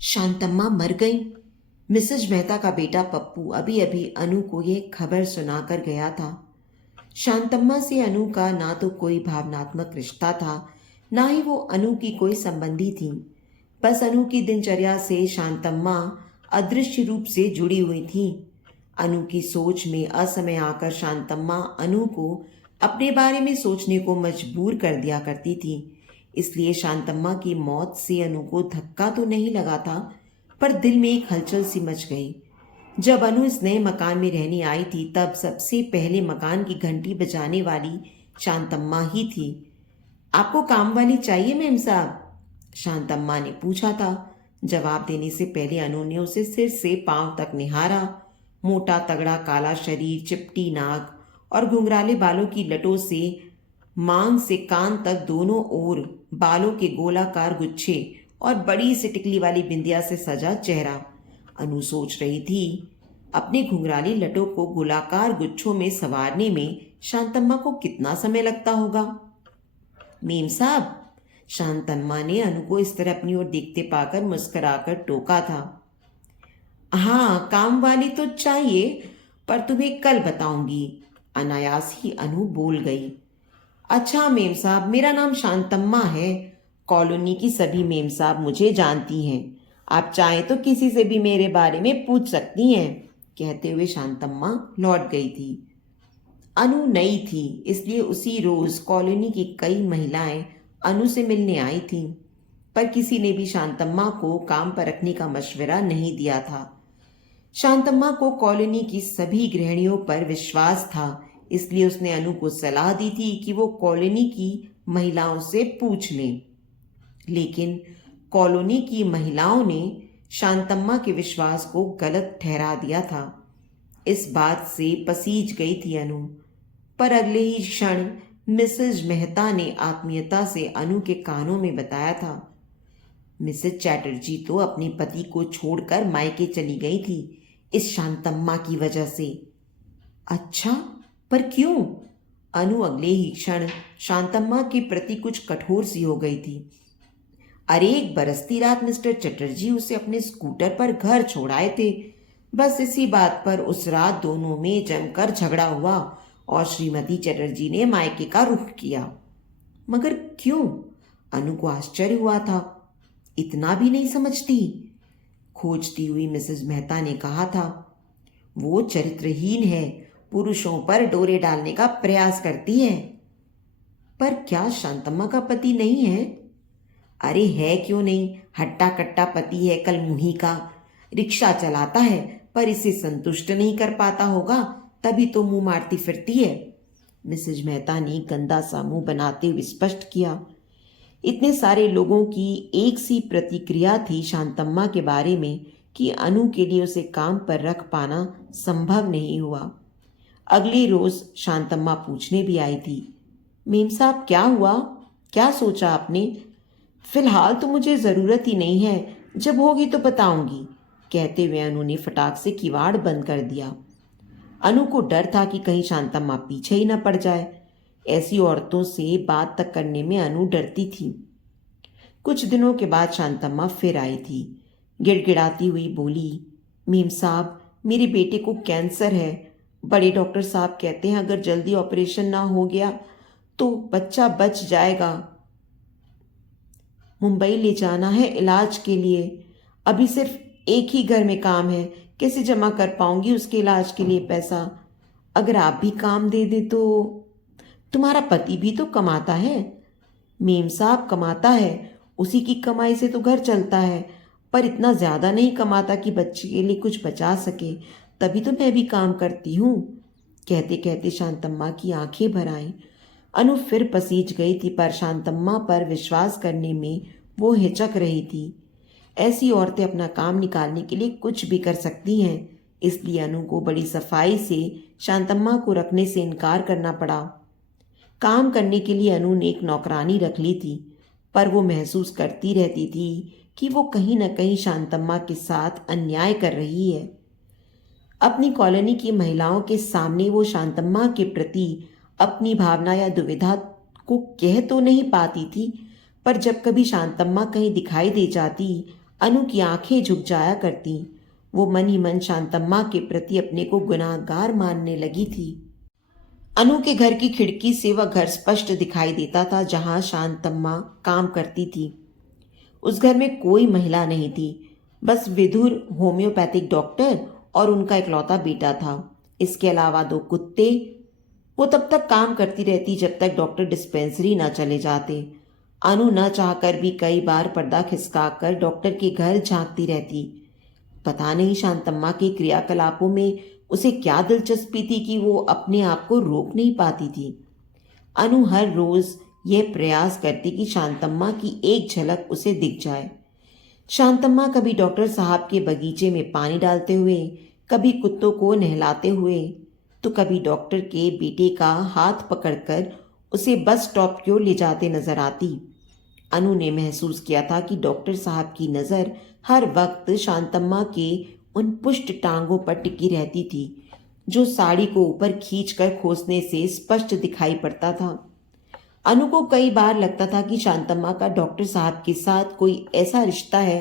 शांतम्मा मर गई। मिसेज मेहता का बेटा पप्पू अभी अभी अनु को यह खबर सुनाकर गया था। शांतम्मा से अनु का ना तो कोई भावनात्मक रिश्ता था, ना ही वो अनु की कोई संबंधी थी। बस अनु की दिनचर्या से शांतम्मा अदृश्य रूप से जुड़ी हुई थी। अनु की सोच में असमय आकर शांतम्मा अनु को अपने बारे में सोचने को मजबूर कर दिया करती थी। इसलिए शांतम्मा की मौत से अनु को धक्का तो नहीं लगा था, पर दिल में एक हलचल सी मच गई। जब अनु इस नए मकान में रहने आई थी तब सबसे पहले मकान की घंटी बजाने वाली शांतम्मा ही थी। आपको काम वाली चाहिए मेम साहब? शांतम्मा ने पूछा था। जवाब देने से पहले अनु ने उसे सिर से पांव तक निहारा। मोटा तगड़ा काला शरीर, चिपटी नाक और घुंघराले बालों की लटों से मांग से कान तक दोनों ओर बालों के गोलाकार गुच्छे और बड़ी सी टिकली वाली बिंदिया से सजा चेहरा। अनु सोच रही थी, अपने घुंघराली लटों को गोलाकार गुच्छों में संवारने में शांतम्मा को कितना समय लगता होगा। मेम साहब, शांतम्मा ने अनु को इस तरह अपनी ओर देखते पाकर मुस्कुराकर टोका था। हाँ, काम वाली तो चाहिए, पर तुम्हें कल बताऊंगी, अनायास ही अनु बोल गई। अच्छा मेम साहब, मेरा नाम शांतम्मा है। कॉलोनी की सभी मेम साहब मुझे जानती हैं। आप चाहें तो किसी से भी मेरे बारे में पूछ सकती हैं। कहते हुए शांतम्मा लौट गई थी। अनु नई थी, इसलिए उसी रोज कॉलोनी की कई महिलाएं अनु से मिलने आई थीं, पर किसी ने भी शांतम्मा को काम पर रखने का मशवरा नहीं दिया था। शांतम्मा को कॉलोनी की सभी गृहिणियों पर विश्वास था, इसलिए उसने अनु को सलाह दी थी कि वो कॉलोनी की महिलाओं से पूछ लें। लेकिन कॉलोनी की महिलाओं ने शांतम्मा के विश्वास को गलत ठहरा दिया था। इस बात से पसीज गई थी अनु, पर अगले ही क्षण मिसेज मेहता ने आत्मीयता से अनु के कानों में बताया था, मिसेज चैटर्जी तो अपने पति को छोड़कर मायके चली गई थी इस शांतम्मा की वजह से। अच्छा, पर क्यों? अनु अगले ही क्षण शांतम्मा के प्रति कुछ कठोर सी हो गई थी। अरे, एक बरसती रात मिस्टर चटर्जी उसे अपने स्कूटर पर घर छोड़ाए थे। बस इसी बात पर उस रात दोनों में जमकर झगड़ा हुआ और श्रीमती चटर्जी ने मायके का रुख किया। मगर क्यों? अनु को आश्चर्य हुआ था। इतना भी नहीं समझती? खोजती हुई मिसेज मेहता ने कहा था। वो चरित्रहीन है, पुरुषों पर डोरे डालने का प्रयास करती है। पर क्या शांतम्मा का पति नहीं है? अरे है क्यों नहीं, हट्टा कट्टा पति है, कलमुही का। रिक्शा चलाता है, पर इसे संतुष्ट नहीं कर पाता होगा, तभी तो मुंह मारती फिरती है। मिसेज मेहता ने गंदा सा मुंह बनाते हुए स्पष्ट किया। इतने सारे लोगों की एक सी प्रतिक्रिया थी शांतम्मा के बारे में कि अनु के लिए उसे काम पर रख पाना संभव नहीं हुआ। अगले रोज शांतम्मा पूछने भी आई थी। मेम साहब, क्या हुआ? क्या सोचा आपने? फिलहाल तो मुझे ज़रूरत ही नहीं है, जब होगी तो बताऊंगी, कहते हुए अनु ने फटाक से किवाड़ बंद कर दिया। अनु को डर था कि कहीं शांतम्मा पीछे ही न पड़ जाए। ऐसी औरतों से बात तक करने में अनु डरती थी। कुछ दिनों के बाद शांतम्मा फिर आई थी। गिड़गिड़ाती हुई बोली, मेम साहब, मेरे बेटे को कैंसर है। बड़े डॉक्टर साहब कहते हैं अगर जल्दी ऑपरेशन ना हो गया तो बच्चा बच जाएगा। मुंबई ले जाना है इलाज के लिए। अभी सिर्फ एक ही घर में काम है, कैसे जमा कर पाऊंगी उसके इलाज के लिए पैसा? अगर आप भी काम दे दे तो। तुम्हारा पति भी तो कमाता है। मेम साहब, कमाता है, उसी की कमाई से तो घर चलता है, पर इतना ज़्यादा नहीं कमाता कि बच्चे के लिए कुछ बचा सके, तभी तो मैं भी काम करती हूँ। कहते कहते शांतम्मा की आंखें भर आईं। अनु फिर पसीज गई थी, पर शांतम्मा पर विश्वास करने में वो हिचक रही थी। ऐसी औरतें अपना काम निकालने के लिए कुछ भी कर सकती हैं, इसलिए अनु को बड़ी सफाई से शांतम्मा को रखने से इनकार करना पड़ा। काम करने के लिए अनु ने एक नौकरानी रख ली थी, पर वो महसूस करती रहती थी कि वो कहीं न कहीं शांतम्मा के साथ अन्याय कर रही है। अपनी कॉलोनी की महिलाओं के सामने वो शांतम्मा के प्रति अपनी भावना या दुविधा को कह तो नहीं पाती थी, पर जब कभी शांतम्मा कहीं दिखाई दे जाती, अनु की आंखें झुक जाया करती। वो मन ही मन शांतम्मा के प्रति अपने को गुनाहगार मानने लगी थी। अनु के घर की खिड़की से वह घर स्पष्ट दिखाई देता था जहां शांतम्मा काम करती थी। उस घर में कोई महिला नहीं थी, बस विधुर होम्योपैथिक डॉक्टर और उनका इकलौता बेटा था। इसके अलावा 2 कुत्ते। वो तब तक काम करती रहती जब तक डॉक्टर डिस्पेंसरी न चले जाते। अनु न चाहकर भी कई बार पर्दा खिसकाकर डॉक्टर के घर झांकती रहती। पता नहीं शांतम्मा के क्रियाकलापों में उसे क्या दिलचस्पी थी कि वो अपने आप को रोक नहीं पाती थी। अनु हर रोज यह प्रयास करती कि शांतम्मा की एक झलक उसे दिख जाए। शांतम्मा कभी डॉक्टर साहब के बगीचे में पानी डालते हुए, कभी कुत्तों को नहलाते हुए, तो कभी डॉक्टर के बेटे का हाथ पकड़कर उसे बस स्टॉप की ओर ले जाते नजर आती। अनु ने महसूस किया था कि डॉक्टर साहब की नज़र हर वक्त शांतम्मा के उन पुष्ट टांगों पर टिकी रहती थी, जो साड़ी को ऊपर खींचकर खोसने से स्पष्ट दिखाई पड़ता था। अनु को कई बार लगता था कि शांतम्मा का डॉक्टर साहब के साथ कोई ऐसा रिश्ता है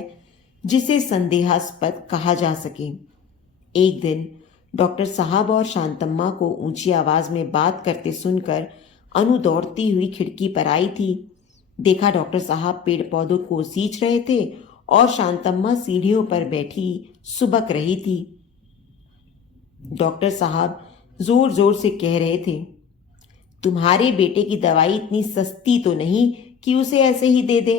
जिसे संदेहास्पद कहा जा सके। एक दिन डॉक्टर साहब और शांतम्मा को ऊंची आवाज में बात करते सुनकर अनु दौड़ती हुई खिड़की पर आई थी। देखा डॉक्टर साहब पेड़ पौधों को सींच रहे थे और शांतम्मा सीढ़ियों पर बैठी सुबक रही थी। डॉक्टर साहब जोर जोर से कह रहे थे, तुम्हारे बेटे की दवाई इतनी सस्ती तो नहीं कि उसे ऐसे ही दे दे।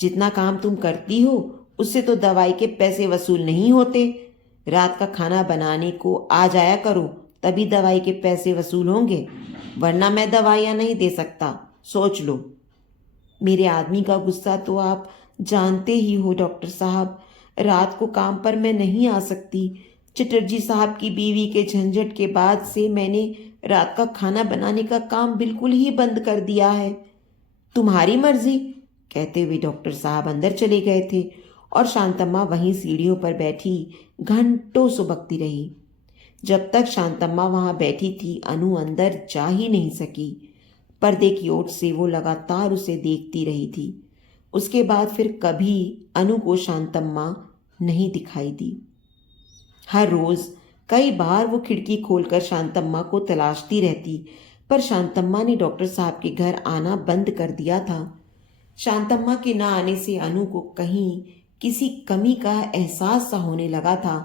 जितना काम तुम करती हो उससे तो दवाई के पैसे वसूल नहीं होते। रात का खाना बनाने को आ जाया करो, तभी दवाई के पैसे वसूल होंगे, वरना मैं दवाइयाँ नहीं दे सकता, सोच लो। मेरे आदमी का गुस्सा तो आप जानते ही हो डॉक्टर साहब। रात को काम पर मैं नहीं आ सकती। चटर्जी साहब की बीवी के झंझट के बाद से मैंने रात का खाना बनाने का काम बिल्कुल ही बंद कर दिया है। तुम्हारी मर्जी, कहते हुए डॉक्टर साहब अंदर चले गए थे और शांतम्मा वहीं सीढ़ियों पर बैठी घंटों सुबकती रही। जब तक शांतम्मा वहां बैठी थी अनु अंदर जा ही नहीं सकी। पर्दे की ओट से वो लगातार उसे देखती रही थी। उसके बाद फिर कभी अनु को शांतम्मा नहीं दिखाई दी। हर रोज कई बार वो खिड़की खोलकर शांतम्मा को तलाशती रहती, पर शांतम्मा ने डॉक्टर साहब के घर आना बंद कर दिया था। शांतम्मा के न आने से अनु को कहीं किसी कमी का एहसास सा होने लगा था,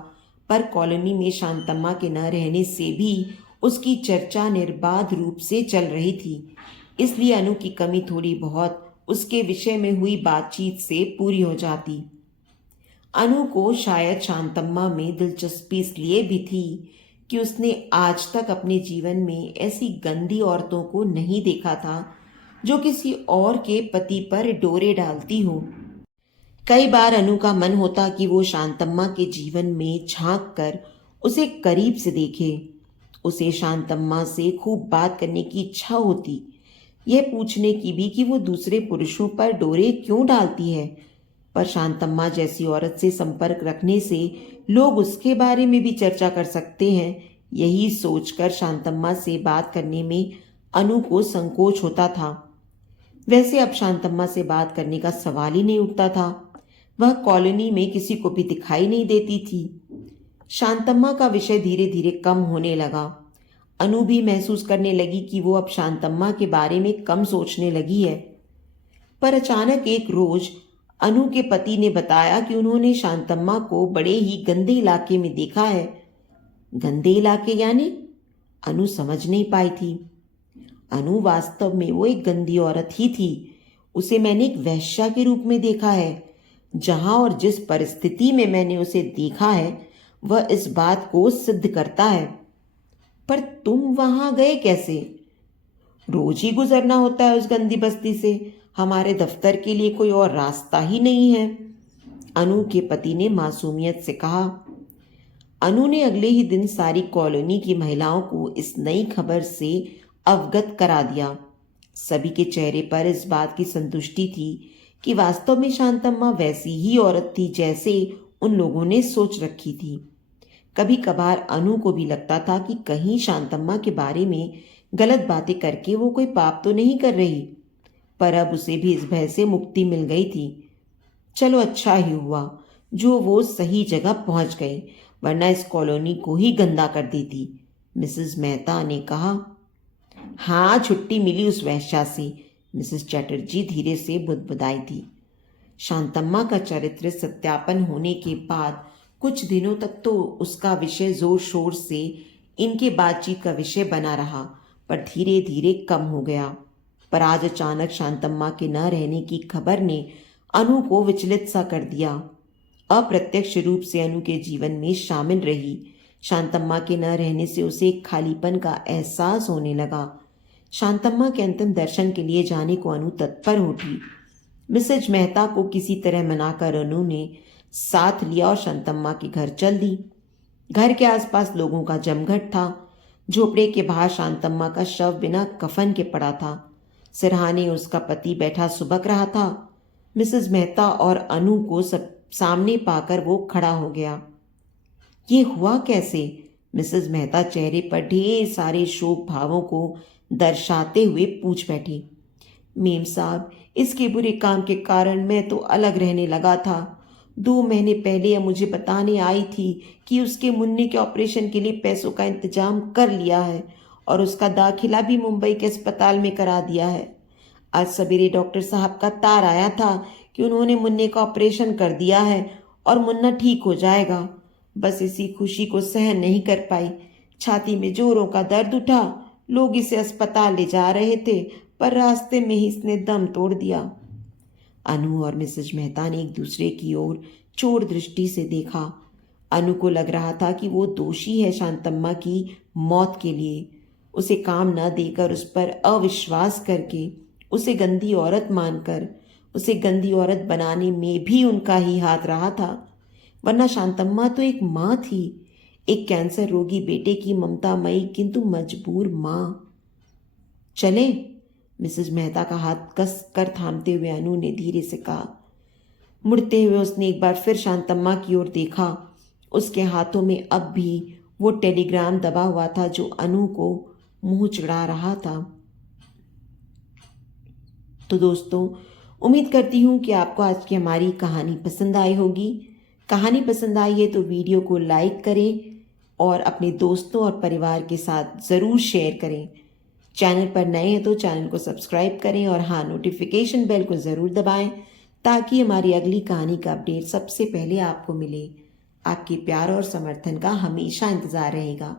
पर कॉलोनी में शांतम्मा के न रहने से भी उसकी चर्चा निर्बाध रूप से चल रही थी। इसलिए अनु की कमी थोड़ी बहुत उसके विषय में हुई बातचीत से पूरी हो जाती। अनु को शायद शांतम्मा में दिलचस्पी इसलिए भी थी कि उसने आज तक अपने जीवन में ऐसी गंदी औरतों को नहीं देखा था जो किसी और के पति पर डोरे डालती हो। कई बार अनु का मन होता कि वो शांतम्मा के जीवन में झांक कर उसे करीब से देखे। उसे शांतम्मा से खूब बात करने की इच्छा होती, यह पूछने की भी कि वो दूसरे पुरुषों पर डोरे क्यों डालती है। पर शांतम्मा जैसी औरत से संपर्क रखने से लोग उसके बारे में भी चर्चा कर सकते हैं, यही सोचकर शांतम्मा से बात करने में अनु को संकोच होता था। वैसे अब शांतम्मा से बात करने का सवाल ही नहीं उठता था। वह कॉलोनी में किसी को भी दिखाई नहीं देती थी। शांतम्मा का विषय धीरे धीरे कम होने लगा। अनु भी महसूस करने लगी कि वो अब शांतम्मा के बारे में कम सोचने लगी है। पर अचानक एक रोज अनु के पति ने बताया कि उन्होंने शांतम्मा को बड़े ही गंदे इलाके में देखा है। गंदे इलाके यानी? अनु समझ नहीं पाई थी। अनु वास्तव में वो एक गंदी औरत ही थी। उसे मैंने एक वेश्या के रूप में देखा है। जहां और जिस परिस्थिति में मैंने उसे देखा है वह इस बात को सिद्ध करता है। पर तुम वहां गए कैसे? रोज ही गुजरना होता है उस गंदी बस्ती से। हमारे दफ्तर के लिए कोई और रास्ता ही नहीं है, अनु के पति ने मासूमियत से कहा। अनु ने अगले ही दिन सारी कॉलोनी की महिलाओं को इस नई खबर से अवगत करा दिया। सभी के चेहरे पर इस बात की संतुष्टि थी कि वास्तव में शांतम्मा वैसी ही औरत थी जैसे उन लोगों ने सोच रखी थी। कभी कभार अनु को भी लगता था कि कहीं शांतम्मा के बारे में गलत बातें करके वो कोई पाप तो नहीं कर रही, पर अब उसे भी इस भय से मुक्ति मिल गई थी। चलो अच्छा ही हुआ, जो वो सही जगह पहुंच गई, वरना इस कॉलोनी को ही गंदा कर देती। मिसेस मेहता ने कहा। हाँ, छुट्टी मिली उस वेश्या से, मिसेस चैटर्जी धीरे से बुदबुदाई थी। शांतम्मा का चरित्र सत्यापन होने के बाद कुछ दिनों तक तो उसका विषय जोर शोर से इनके बातचीत का विषय बना रहा, पर धीरे धीरे कम हो गया। पर आज अचानक शांतम्मा के न रहने की खबर ने अनु को विचलित सा कर दिया। अप्रत्यक्ष रूप से अनु के जीवन में शामिल रही शांतम्मा के न रहने से उसे एक खालीपन का एहसास होने लगा। शांतम्मा के अंतिम दर्शन के लिए जाने को अनु तत्पर उठी। मिसेज मेहता को किसी तरह मनाकर अनु ने साथ लिया और शांतम्मा के घर चल दी। घर के आसपास लोगों का जमघट था। झोपड़े के बाहर शांतम्मा का शव बिना कफन के पड़ा था। सिरहाने उसका पति बैठा सुबक रहा था। मिसेज मेहता और अनु को सब सामने पाकर वो खड़ा हो गया। ये हुआ कैसे? मिसेज मेहता चेहरे पर ढेर सारे शोक भावों को दर्शाते हुए पूछ बैठी। मेम साहब, इसके बुरे काम के कारण मैं तो अलग रहने लगा था। 2 महीने पहले यह मुझे बताने आई थी कि उसके मुन्ने के ऑपरेशन के लिए पैसों का इंतजाम कर लिया है और उसका दाखिला भी मुंबई के अस्पताल में करा दिया है। आज सवेरे डॉक्टर साहब का तार आया था कि उन्होंने मुन्ने का ऑपरेशन कर दिया है और मुन्ना ठीक हो जाएगा। बस इसी खुशी को सहन नहीं कर पाई। छाती में जोरों का दर्द उठा। लोग इसे अस्पताल ले जा रहे थे, पर रास्ते में ही इसने दम तोड़ दिया। अनु और मिसेज मेहता ने एक दूसरे की ओर चोर दृष्टि से देखा। अनु को लग रहा था कि वो दोषी है शांतम्मा की मौत के लिए। उसे काम न देकर, उस पर अविश्वास करके, उसे गंदी औरत मानकर, उसे गंदी औरत बनाने में भी उनका ही हाथ रहा था। वरना शांतम्मा तो एक माँ थी, एक कैंसर रोगी बेटे की ममतामयी किंतु मजबूर माँ। चले, मिसेज मेहता का हाथ कस कर थामते हुए अनु ने धीरे से कहा। मुड़ते हुए उसने एक बार फिर शांतम्मा की ओर देखा। उसके हाथों में अब भी वो टेलीग्राम दबा हुआ था जो अनु को मुंह चिढ़ा रहा था। तो दोस्तों, उम्मीद करती हूँ कि आपको आज की हमारी कहानी पसंद आई होगी। कहानी पसंद आई है तो वीडियो को लाइक करें और अपने दोस्तों और परिवार के साथ ज़रूर शेयर करें। चैनल पर नए हैं तो चैनल को सब्सक्राइब करें और हाँ, नोटिफिकेशन बेल को ज़रूर दबाएं ताकि हमारी अगली कहानी का अपडेट सबसे पहले आपको मिले। आपके प्यार और समर्थन का हमेशा इंतज़ार रहेगा।